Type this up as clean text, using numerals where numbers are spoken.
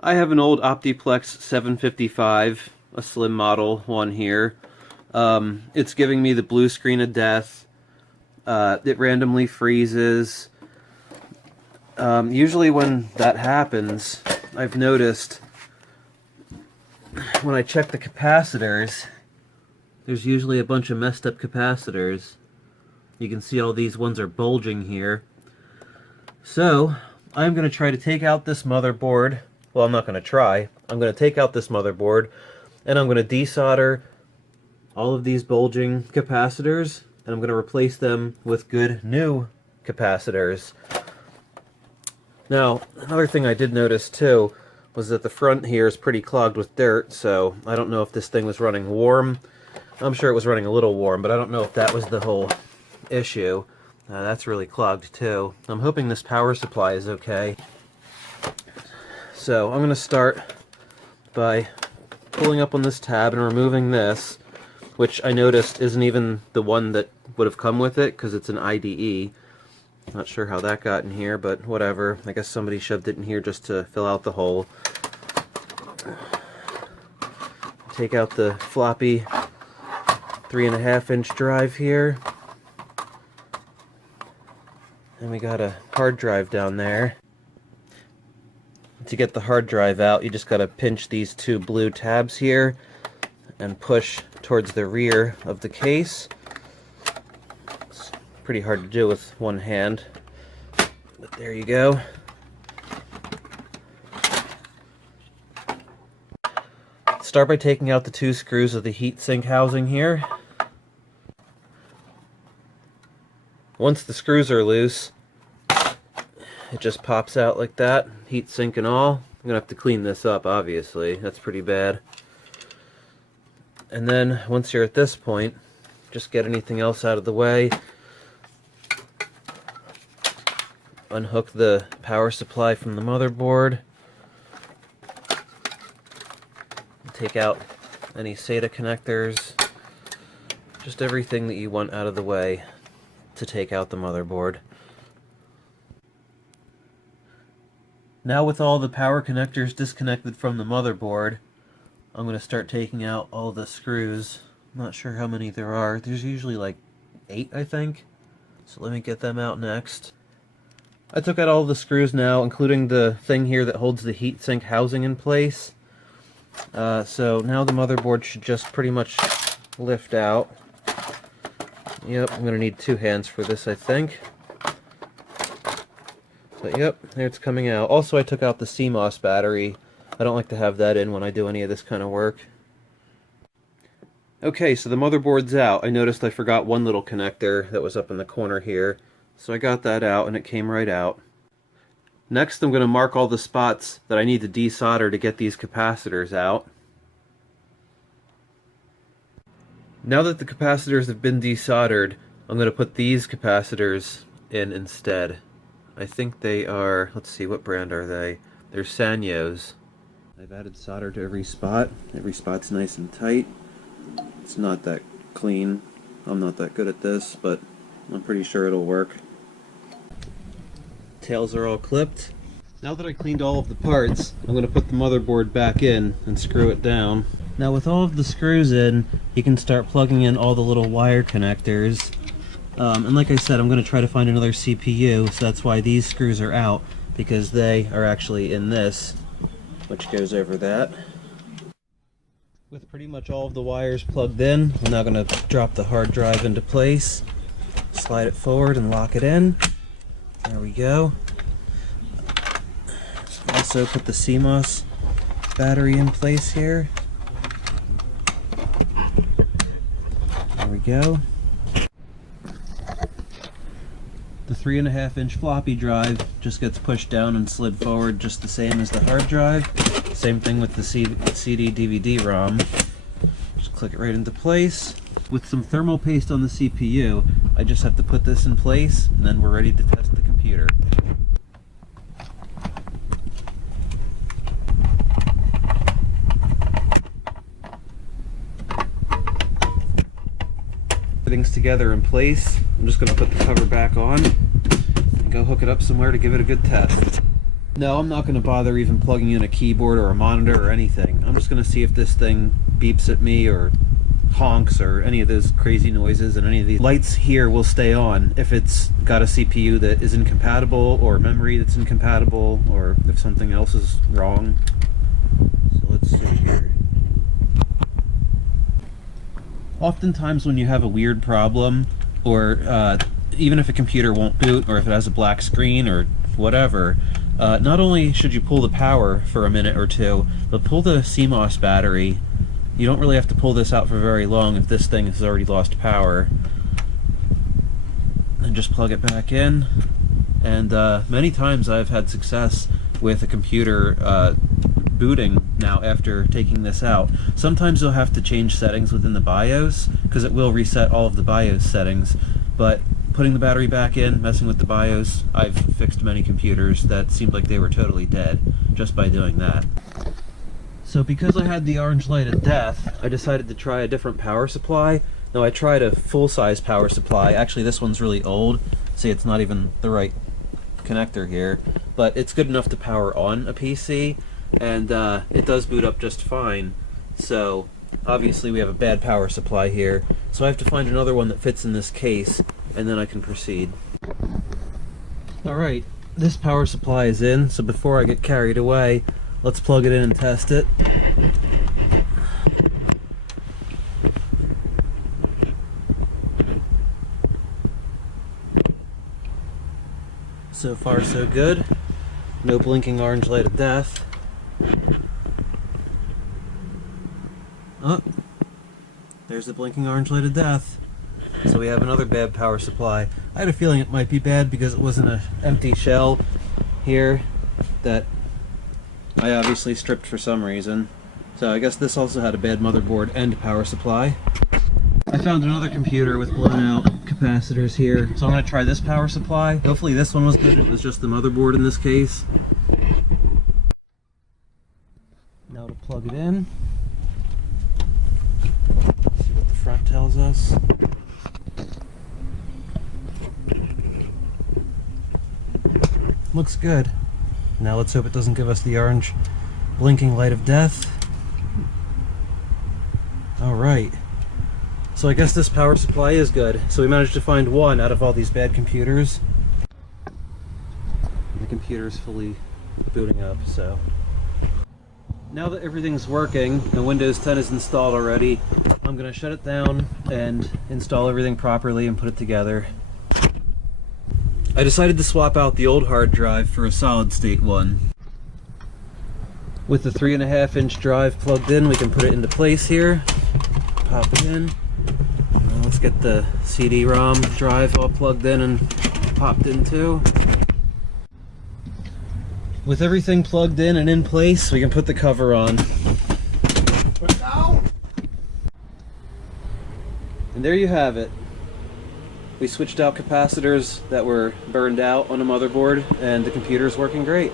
I have an old Optiplex 755, a slim model one here. It's giving me the blue screen of death. It randomly freezes. Usually when that happens, I've noticed when I check the capacitors, there's usually a bunch of messed up capacitors. You can see all these ones are bulging here. So, I'm going to try to take out this motherboard. Well, I'm not going to try. I'm going to take out this motherboard, and I'm going to desolder all of these bulging capacitors, and I'm going to replace them with good new capacitors. Now, another thing I did notice too was that the front here is pretty clogged with dirt, so I don't know if this thing was running warm. I'm sure it was running a little warm, but I don't know if that was the whole issue. That's really clogged too. I'm hoping this power supply is okay. So I'm going to start by pulling up on this tab and removing this, which I noticed isn't even the one that would have come with it because it's an IDE. Not sure how that got in here, but whatever. I guess somebody shoved it in here just to fill out the hole. Take out the floppy 3.5-inch drive here. And we got a hard drive down there. To get the hard drive out, you just gotta pinch these two blue tabs here and push towards the rear of the case. It's pretty hard to do with one hand, but there you go. Start by taking out the two screws of the heatsink housing here. Once the screws are loose, it just pops out like that, heatsink and all. I'm gonna have to clean this up, obviously. That's pretty bad. And then, once you're at this point, just get anything else out of the way. Unhook the power supply from the motherboard. Take out any SATA connectors. Just everything that you want out of the way to take out the motherboard. Now with all the power connectors disconnected from the motherboard, I'm going to start taking out all the screws. I'm not sure how many there are. There's usually like 8, I think. So let me get them out next. I took out all the screws now, including the thing here that holds the heatsink housing in place. So now the motherboard should just pretty much lift out. Yep, I'm going to need 2 hands for this, I think. But yep, there it's coming out. Also, I took out the CMOS battery. I don't like to have that in when I do any of this kind of work. Okay, so the motherboard's out. I noticed I forgot one little connector that was up in the corner here. So I got that out and it came right out. Next, I'm going to mark all the spots that I need to desolder to get these capacitors out. Now that the capacitors have been desoldered, I'm going to put these capacitors in instead. I think they are, let's see, what brand are they? They're Sanyos. I've added solder to every spot. Every spot's nice and tight. It's not that clean. I'm not that good at this, but I'm pretty sure it'll work. Tails are all clipped. Now that I cleaned all of the parts, I'm going to put the motherboard back in and screw it down. Now with all of the screws in, you can start plugging in all the little wire connectors. And like I said, I'm going to try to find another CPU, so that's why these screws are out, because they are actually in this, which goes over that. With pretty much all of the wires plugged in, I'm now going to drop the hard drive into place, slide it forward and lock it in. There we go. Also put the CMOS battery in place here. There we go. The 3.5-inch floppy drive just gets pushed down and slid forward just the same as the hard drive. Same thing with the CD DVD ROM. Just click it right into place. With some thermal paste on the CPU, I just have to put this in place and then we're ready to test the computer. Everything's together in place. I'm just going to put the cover back on and go hook it up somewhere to give it a good test. No, I'm not going to bother even plugging in a keyboard or a monitor or anything. I'm just going to see if this thing beeps at me or honks or any of those crazy noises, and any of the lights here will stay on if it's got a CPU that is incompatible or memory that's incompatible, or if something else is wrong. So let's see here. Oftentimes when you have a weird problem, or even if a computer won't boot, or if it has a black screen or whatever, not only should you pull the power for a minute or two, but pull the CMOS battery. You don't really have to pull this out for very long if this thing has already lost power. And just plug it back in. And many times I've had success with a computer booting now after taking this out. Sometimes you'll have to change settings within the BIOS, because it will reset all of the BIOS settings. But putting the battery back in, messing with the BIOS, I've fixed many computers that seemed like they were totally dead just by doing that. So because I had the orange light of death, I decided to try a different power supply. Now I tried a full-size power supply. Actually, this one's really old. See, it's not even the right connector here, but it's good enough to power on a PC, and it does boot up just fine. So obviously we have a bad power supply here, so I have to find another one that fits in this case, and then I can proceed. Alright, this power supply is in, so before I get carried away, let's plug it in and test it. So far so good. No blinking orange light of death. Oh, there's the blinking orange light of death. So we have another bad power supply. I had a feeling it might be bad because it wasn't an empty shell here that I obviously stripped for some reason. So I guess this also had a bad motherboard and power supply. I found another computer with blown out capacitors here, so I'm going to try this power supply. Hopefully this one was good, it was just the motherboard in this case. Now to plug it in. See what the front tells us. Looks good. Now let's hope it doesn't give us the orange blinking light of death. Alright. So I guess this power supply is good. So we managed to find one out of all these bad computers. The computer's fully booting up, so. Now that everything's working and Windows 10 is installed already, I'm going to shut it down and install everything properly and put it together. I decided to swap out the old hard drive for a solid state one. With the 3.5-inch drive plugged in, we can put it into place here. Pop it in. Now let's get the CD-ROM drive all plugged in and popped in too. With everything plugged in and in place, we can put the cover on. Put down. And there you have it. We switched out capacitors that were burned out on a motherboard, and the computer's working great.